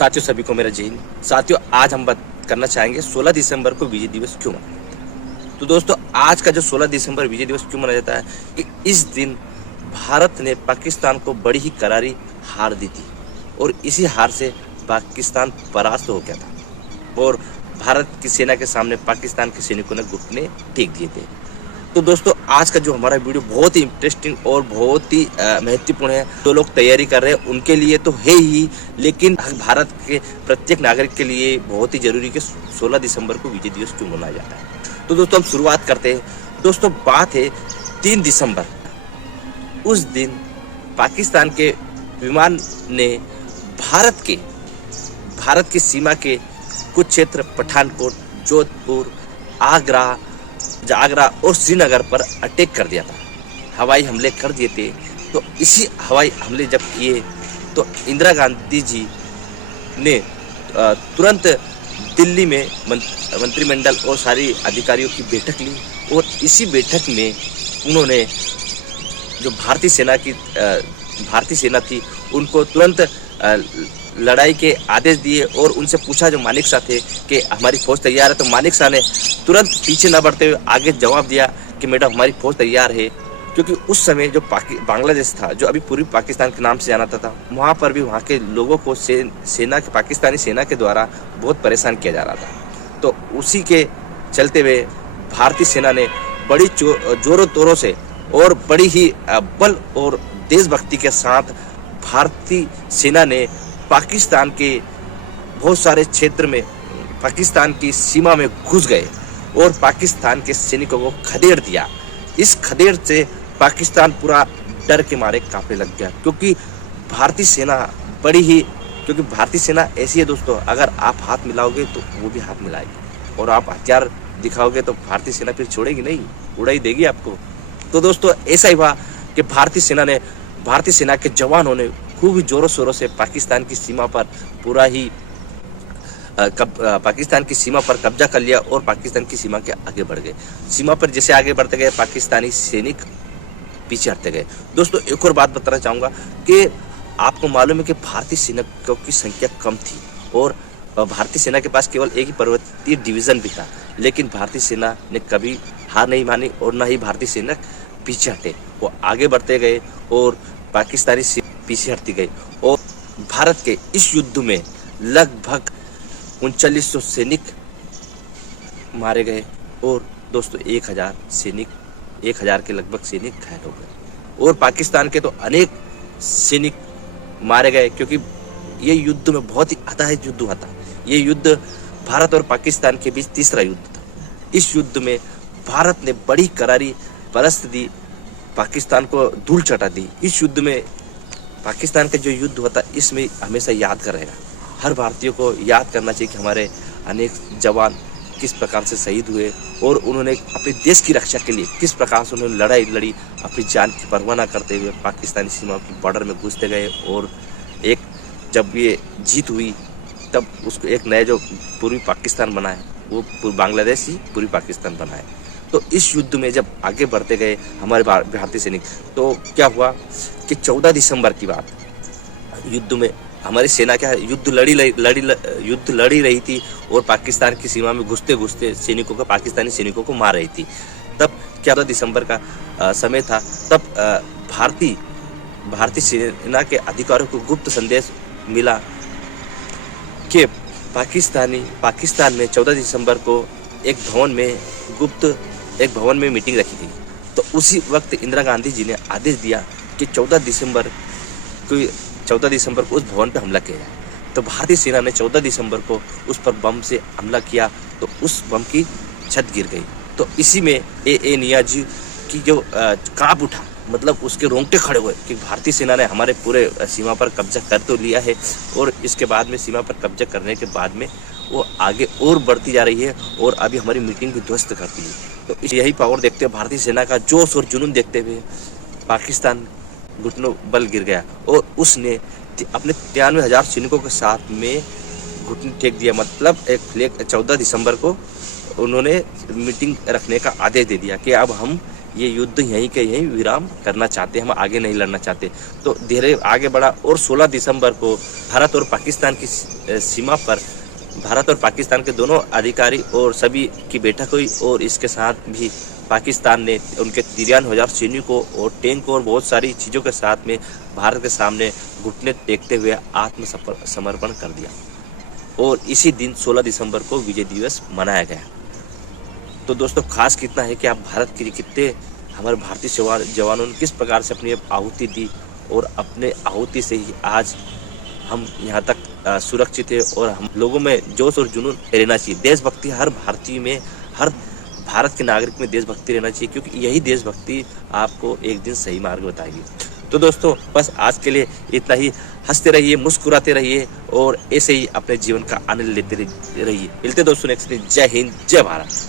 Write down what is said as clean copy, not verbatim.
साथियों, सभी को मेरा जय हिंद। साथियों, आज हम बात करना चाहेंगे 16 दिसंबर को विजय दिवस क्यों मनाया जाता है। तो दोस्तों, आज का जो 16 दिसंबर विजय दिवस क्यों मनाया जाता है कि इस दिन भारत ने पाकिस्तान को बड़ी ही करारी हार दी थी और इसी हार से पाकिस्तान परास्त हो गया था और भारत की सेना के सामने पाकिस्तान के सैनिकों ने घुटने टेक दिए थे। तो दोस्तों, आज का जो हमारा वीडियो बहुत ही इंटरेस्टिंग और बहुत ही महत्वपूर्ण है। जो लोग तैयारी कर रहे हैं उनके लिए तो है ही, लेकिन भारत के प्रत्येक नागरिक के लिए बहुत ही जरूरी कि 16 दिसंबर को विजय दिवस क्यों मनाया जाता है। तो दोस्तों, हम शुरुआत करते हैं। दोस्तों, बात है 3 दिसंबर। उस दिन पाकिस्तान के विमान ने भारत की सीमा के कुछ क्षेत्र पठानकोट, जोधपुर, आगरा और श्रीनगर पर अटैक कर दिया था। हवाई हमले कर दिए थे। तो इसी हवाई हमले जब किए तो इंदिरा गांधी जी ने तुरंत दिल्ली में मंत्रिमंडल और सारी अधिकारियों की बैठक ली और इसी बैठक में उन्होंने जो भारतीय सेना थी उनको तुरंत लड़ाई के आदेश दिए और उनसे पूछा जो मानेकशॉ थे कि हमारी फौज तैयार है। तो मानेकशॉ ने तुरंत पीछे न बढ़ते हुए आगे जवाब दिया कि मैडम, हमारी फौज तैयार है। क्योंकि उस समय जो बांग्लादेश था, जो अभी पूर्वी पाकिस्तान के नाम से जाना था, वहाँ पर भी वहाँ के लोगों को पाकिस्तानी सेना के द्वारा बहुत परेशान किया जा रहा था। तो उसी के चलते हुए भारतीय सेना ने बड़ी जोरों तोरों से और बड़ी ही बल और देशभक्ति के साथ भारतीय सेना ने पाकिस्तान के बहुत सारे क्षेत्र में पाकिस्तान की सीमा में घुस गए और पाकिस्तान के सैनिकों को खदेड़ दिया। इस खदेड़ से पाकिस्तान पूरा डर के मारे कांपने लग गया। क्योंकि भारतीय सेना ऐसी है दोस्तों, अगर आप हाथ मिलाओगे तो वो भी हाथ मिलाएगी और आप हथियार दिखाओगे तो भारतीय सेना फिर छोड़ेगी नहीं, उड़ा ही देगी आपको। तो दोस्तों, ऐसा ही हुआ कि भारतीय सेना के जवानों ने खूब ही जोरों शोरों से पाकिस्तान की सीमा पर कब्जा कर लिया और पाकिस्तान की सीमा के आगे बढ़ गए। सीमा पर जैसे आगे बढ़ते गए पाकिस्तानी सैनिक पीछे हटते गए। दोस्तों, एक और बात बताना चाहूँगा कि आपको मालूम है कि भारतीय सैनिकों की संख्या कम थी और भारतीय सेना के पास केवल एक ही पर्वतीय डिवीजन भी था, लेकिन भारतीय सेना ने कभी हार नहीं मानी और न ही भारतीय सैनिक पीछे हटे। वो आगे बढ़ते गए और पाकिस्तानी पीछे हटती गई और भारत के इस युद्ध में लगभग 3900 सैनिक मारे गए और दोस्तों 1000 के लगभग सैनिक घायल हो गए और पाकिस्तान के तो अनेक सैनिक मारे गए। क्योंकि ये युद्ध में बहुत ही अतः युद्ध हुआ था। ये युद्ध भारत और पाकिस्तान के बीच तीसरा युद्ध था। इस युद्ध में भारत ने बड़ी करारी परस्त दी, पाकिस्तान को धूल चटा दी। इस युद्ध में पाकिस्तान का जो युद्ध होता है इसमें हमेशा याद कर रहेगा। हर भारतीय को याद करना चाहिए कि हमारे अनेक जवान किस प्रकार से शहीद हुए और उन्होंने अपने देश की रक्षा के लिए किस प्रकार से उन्होंने लड़ाई लड़ी, अपनी जान की परवाह न करते हुए पाकिस्तानी सीमा की बॉर्डर में घुसते गए और जब ये जीत हुई तब उसको एक नया जो पूर्वी पाकिस्तान बना है वो बांग्लादेश ही पूर्वी पाकिस्तान बना है। तो इस युद्ध में जब आगे बढ़ते गए हमारे भारतीय सैनिक, तो क्या हुआ कि 14 दिसंबर की बात, युद्ध में हमारी सेना क्या युद्ध लड़ी रही थी और पाकिस्तान की सीमा में घुसते पाकिस्तानी सैनिकों को मार रही थी। तब 14 दिसंबर का समय था। तब भारतीय सेना के अधिकारियों को गुप्त संदेश मिला कि पाकिस्तान में 14 दिसंबर को एक भवन में मीटिंग रखी गई। तो उसी वक्त इंदिरा गांधी जी ने आदेश दिया कि 14 दिसंबर को उस भवन पर हमला किया जाए। तो भारतीय सेना ने 14 दिसंबर को उस पर बम से हमला किया तो उस बम की छत गिर गई। तो इसी में ए नियाजी की जो कांप उठा, मतलब उसके रोंगटे खड़े हुए कि भारतीय सेना ने हमारे पूरे सीमा पर कब्जा कर तो लिया है और इसके बाद में सीमा पर कब्जा करने के बाद में वो आगे और बढ़ती जा रही है और अभी हमारी मीटिंग भी ध्वस्त करती है। तो यही पावर देखते हुए, भारतीय सेना का जोश और जुनून देखते हुए पाकिस्तान घुटनों बल गिर गया और उसने अपने 93,000 सैनिकों के साथ में घुटने टेक दिया। मतलब 14 दिसंबर को उन्होंने मीटिंग रखने का आदेश दे दिया कि अब हम ये युद्ध यहीं के यहीं विराम करना चाहते, हम आगे नहीं लड़ना चाहते। तो धीरे आगे बढ़ा और 16 दिसंबर को भारत और पाकिस्तान की सीमा पर भारत और पाकिस्तान के दोनों अधिकारी और सभी की बैठक हुई और इसके साथ भी पाकिस्तान ने उनके 93,000 सैनिकों और टैंक और बहुत सारी चीज़ों के साथ में भारत के सामने घुटने टेकते हुए आत्मसमर्पण कर दिया और इसी दिन 16 दिसंबर को विजय दिवस मनाया गया। तो दोस्तों खास कितना है कि आप भारत के लिए कितने हमारे भारतीय जवानों ने किस प्रकार से अपनी आहुति दी और अपने आहुति से ही आज हम यहाँ तक सुरक्षित है और हम लोगों में जोश और जुनून रहना चाहिए। देशभक्ति हर भारतीय में, हर भारत के नागरिक में देशभक्ति रहना चाहिए, क्योंकि यही देशभक्ति आपको एक दिन सही मार्ग बताएगी। तो दोस्तों बस आज के लिए इतना ही। हंसते रहिए, मुस्कुराते रहिए और ऐसे ही अपने जीवन का आनंद लेते रहिए। मिलते दोस्तों नेक्स्ट दिन। जय हिंद, जय भारत।